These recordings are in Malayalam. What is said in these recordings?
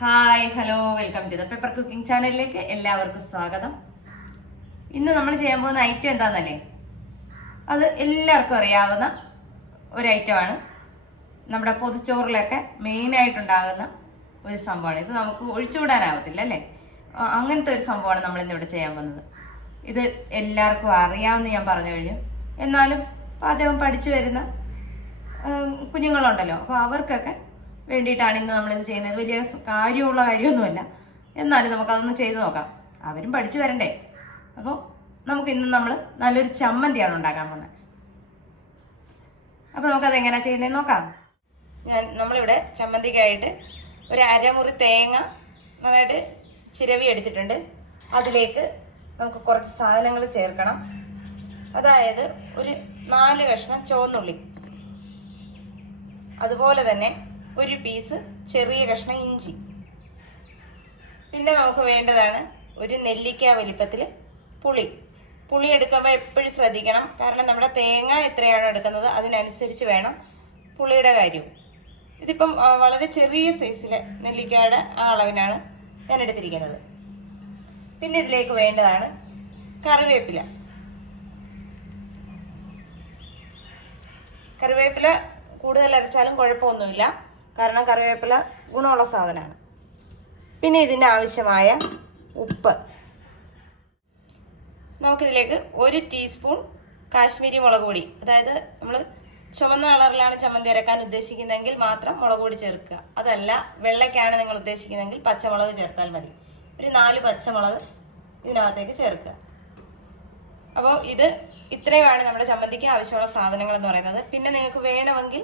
Hi hello welcome to the paper cooking ചാനലിലേക്ക് എല്ലാവർക്കും സ്വാഗതം. ഇന്ന് നമ്മൾ ചെയ്യാൻ പോകുന്ന ഐറ്റം എന്താണെന്നല്ലേ അത് എല്ലാവർക്കും അറിയാവുന്ന ഒരു ഐറ്റമാണ്. നമ്മുടെ പൊതുച്ചോറിലൊക്കെ മെയിനായിട്ടുണ്ടാകുന്ന ഒരു സംഭവമാണ്. ഇത് നമുക്ക് ഒഴിച്ചുവിടാനാവത്തില്ല അല്ലേ? അങ്ങനത്തെ ഒരു സംഭവമാണ് നമ്മൾ ഇന്നിവിടെ ചെയ്യാൻ പോകുന്നത്. ഇത് എല്ലാവർക്കും അറിയാമെന്ന് ഞാൻ പറഞ്ഞു കഴിഞ്ഞു. എന്നാലും പാചകം പഠിച്ചു വരുന്ന കുഞ്ഞുങ്ങളുണ്ടല്ലോ. അപ്പോൾ അവർക്കൊക്കെ വേണ്ടിയിട്ടാണ് ഇന്ന് നമ്മളിത് ചെയ്യുന്നത്. വലിയ കാര്യമുള്ള കാര്യമൊന്നുമല്ല. എന്നാലും നമുക്കതൊന്ന് ചെയ്ത് നോക്കാം. അവരും പഠിച്ചു വരണ്ടേ. അപ്പോൾ നമുക്ക് ഇന്ന് നമ്മൾ നല്ലൊരു ചമ്മന്തിയാണ് ഉണ്ടാക്കാൻ പോകുന്നത്. അപ്പോൾ നമുക്കത് എങ്ങനെയാണ് ചെയ്യുന്നത് നോക്കാം. ഞാൻ നമ്മളിവിടെ ചമ്മന്തിക്കായിട്ട് ഒരു അരമുറി തേങ്ങ നന്നായിട്ട് ചിരവി എടുത്തിട്ടുണ്ട്. അതിലേക്ക് നമുക്ക് കുറച്ച് സാധനങ്ങൾ ചേർക്കണം. അതായത് ഒരു നാല് കഷ്ണം ചുവന്നുള്ളി. അതുപോലെ തന്നെ ഒരു പീസ് ചെറിയ കഷ്ണം ഇഞ്ചി. പിന്നെ നമുക്ക് വേണ്ടതാണ് ഒരു നെല്ലിക്ക വലിപ്പത്തിൽ പുളി. പുളി എടുക്കുമ്പോൾ എപ്പോഴും ശ്രദ്ധിക്കണം. കാരണം നമ്മുടെ തേങ്ങ എത്രയാണോ എടുക്കുന്നത് അതിനനുസരിച്ച് വേണം പുളിയുടെ കാര്യവും ഇതിപ്പം വളരെ ചെറിയ സൈസിലെ നെല്ലിക്കയുടെ ആ അളവിനാണ് ഞാൻ എടുത്തിരിക്കുന്നത്. പിന്നെ ഇതിലേക്ക് വേണ്ടതാണ് കറിവേപ്പില. കറിവേപ്പില കൂടുതൽ അരച്ചാലും കുഴപ്പമൊന്നുമില്ല. കാരണം കറിവേപ്പില ഗുണമുള്ള സാധനമാണ്. പിന്നെ ഇതിന് ആവശ്യമായ ഉപ്പ്. നമുക്കിതിലേക്ക് ഒരു ടീസ്പൂൺ കാശ്മീരി മുളക് പൊടി അതായത് നമ്മൾ ചുവന്ന കളറിലാണ് ചമ്മന്തി അരക്കാൻ ഉദ്ദേശിക്കുന്നതെങ്കിൽ മാത്രം മുളക് പൊടി ചേർക്കുക. അതല്ല വെള്ളയ്ക്കാണ് നിങ്ങൾ ഉദ്ദേശിക്കുന്നതെങ്കിൽ പച്ചമുളക് ചേർത്താൽ മതി. ഒരു നാല് പച്ചമുളക് ഇതിനകത്തേക്ക് ചേർക്കുക. അപ്പോൾ ഇത് ഇത്രയുമാണ് നമ്മുടെ ചമ്മന്തിക്ക് ആവശ്യമുള്ള സാധനങ്ങൾ എന്ന് പറയുന്നത്. പിന്നെ നിങ്ങൾക്ക് വേണമെങ്കിൽ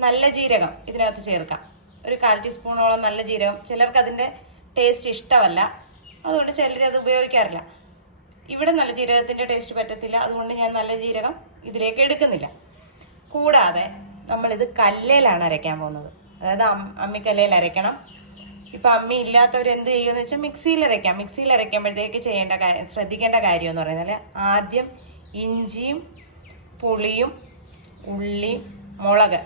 നല്ല ജീരകം ഇതിനകത്ത് ചേർക്കാം. ഒരു കാൽ ടീസ്പൂണോളം നല്ല ജീരകം. ചിലർക്ക് അതിന്റെ ടേസ്റ്റ് ഇഷ്ടമല്ല. അതുകൊണ്ട് ചിലർ അത് ഉപയോഗിക്കാറില്ല. ഇവിടെ നല്ല ജീരകത്തിന്റെ ടേസ്റ്റ് പറ്റത്തില്ല. അതുകൊണ്ട് ഞാൻ നല്ല ജീരകം ഇതിലേക്ക് എടുക്കുന്നില്ല. കൂടാതെ നമ്മളിത് കല്ലേലാണ് അരയ്ക്കാൻ പോകുന്നത്. അതായത് അമ്മിക്കല്ലേൽ അരയ്ക്കണം. ഇപ്പം അമ്മി ഇല്ലാത്തവർ എന്ത് ചെയ്യുമെന്ന് വെച്ചാൽ മിക്സിയിൽ അരയ്ക്കാം. മിക്സിയിൽ അരയ്ക്കുമ്പോഴത്തേക്ക് ചെയ്യേണ്ട കാര്യം ശ്രദ്ധിക്കേണ്ട കാര്യം എന്ന് പറയുന്നത് ആദ്യം ഇഞ്ചിയും പുളിയും ഉള്ളിയും മുളക്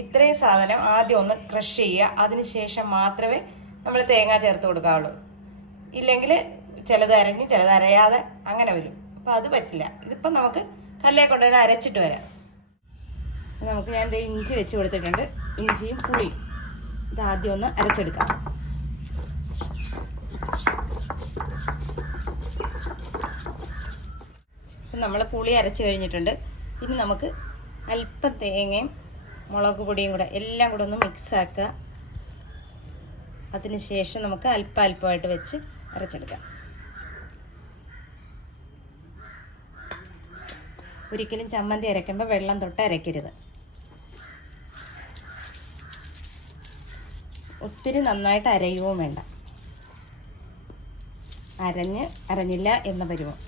ഇത്രയും സാധനം ആദ്യം ഒന്ന് ക്രഷ് ചെയ്യുക. അതിനുശേഷം മാത്രമേ നമ്മൾ തേങ്ങ ചേർത്ത് കൊടുക്കാവുള്ളൂ. ഇല്ലെങ്കിൽ ചിലത് അരഞ്ഞ് ചിലത് അരയാതെ അങ്ങനെ വരും. അപ്പം അത് പറ്റില്ല. ഇതിപ്പം നമുക്ക് കല്ലേ കൊണ്ടുവന്ന് അരച്ചിട്ട് വരാം. നമുക്ക് ഞാൻ ദേ ഇഞ്ചി വെച്ച് കൊടുത്തിട്ടുണ്ട്. ഇഞ്ചിയും പുളിയും. ഇത് ആദ്യം ഒന്ന് അരച്ചെടുക്കാം. നമ്മൾ പുളി അരച്ച് കഴിഞ്ഞിട്ടുണ്ട്. ഇനി നമുക്ക് അല്പം തേങ്ങയും മുളക് പൊടിയും കൂടെ എല്ലാം കൂടെ ഒന്ന് മിക്സാക്കുക അതിന് അതിനുശേഷം നമുക്ക് അല്പം അല്പമായിട്ട് വെച്ച് അരച്ചെടുക്കാം. ഒരിക്കലും ചമ്മന്തി അരയ്ക്കുമ്പോൾ വെള്ളം തൊട്ട് അരയ്ക്കരുത്. ഒത്തിരി നന്നായിട്ട് അരയുകയും വേണ്ട. അരഞ്ഞ് അരഞ്ഞില്ല എന്ന് പരുവം.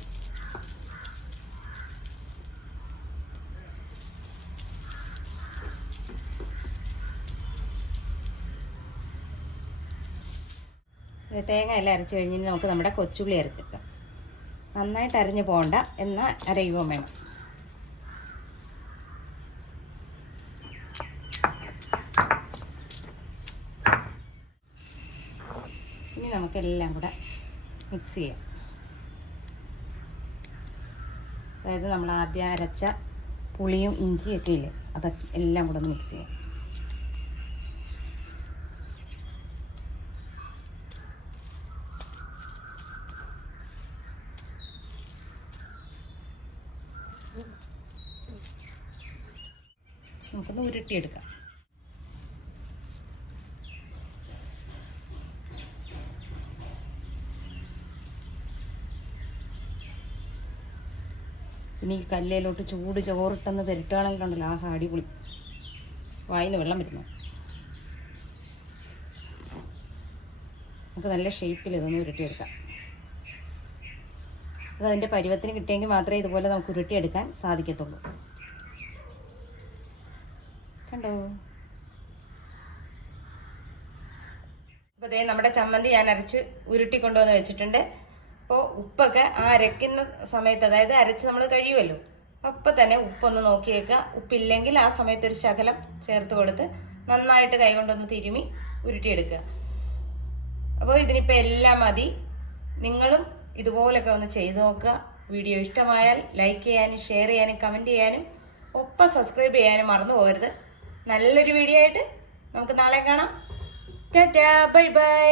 തേങ്ങ എല്ലാം അരച്ച് കഴിഞ്ഞ് നമുക്ക് നമ്മുടെ കൊച്ചുള്ളി അരച്ചെടുക്കാം. നന്നായിട്ട് അരഞ്ഞു പോകണ്ട. എന്ന അരയുകയും വേണം. ഇനി നമുക്കെല്ലാം കൂടെ മിക്സ് ചെയ്യാം. അതായത് നമ്മൾ ആദ്യം അരച്ച പുളിയും ഇഞ്ചിയൊക്കെ ഇല്ലേ അതൊക്കെ എല്ലാം കൂടെ ഒന്ന് മിക്സ് ചെയ്യാം. നമുക്കൊന്ന് ഉരുട്ടിയെടുക്കാം. പിന്നെ ഈ കല്ലയിലോട്ട് ചൂട് ചോറിട്ടെന്ന് പെരട്ടുകയാണെങ്കിലുണ്ടല്ലോ ആ അടിപൊളി. വായിന്ന് വെള്ളം വരുന്നു. നമുക്ക് നല്ല ഷേപ്പിൽ ഇതൊന്ന് ഉരുട്ടിയെടുക്കാം. അത് അതിന്റെ പരുവത്തിന് കിട്ടിയെങ്കിൽ മാത്രമേ ഇതുപോലെ നമുക്ക് ഉരുട്ടിയെടുക്കാൻ സാധിക്കത്തുള്ളൂ. കണ്ടോ? അപ്പോൾ ഇതേ നമ്മുടെ ചമ്മന്തി ഞാൻ അരച്ച് ഉരുട്ടി കൊണ്ടുവന്ന് വെച്ചിട്ടുണ്ട്. അപ്പോൾ ഉപ്പൊക്കെ ആ അരയ്ക്കുന്ന സമയത്ത് അതായത് അരച്ച് നമ്മൾ കഴിയുമല്ലോ അപ്പം തന്നെ ഉപ്പൊന്ന് നോക്കി വെക്കുക. ഉപ്പില്ലെങ്കിൽ ആ സമയത്ത് ഒരു ശകലം ചേർത്ത് കൊടുത്ത് നന്നായിട്ട് കൈകൊണ്ടൊന്ന് തിരുമി ഉരുട്ടിയെടുക്കുക. അപ്പോൾ ഇതിനിപ്പോൾ എല്ലാം മതി. നിങ്ങളും ഇതുപോലൊക്കെ ഒന്ന് ചെയ്തു നോക്കുക. വീഡിയോ ഇഷ്ടമായാൽ ലൈക്ക് ചെയ്യാനും ഷെയർ ചെയ്യാനും കമന്റ് ചെയ്യാനും ഒപ്പം സബ്സ്ക്രൈബ് ചെയ്യാനും മറന്നു പോകരുത്. നല്ലൊരു വീഡിയോ ആയിട്ട് നമുക്ക് നാളെ കാണാം. Tata bye bye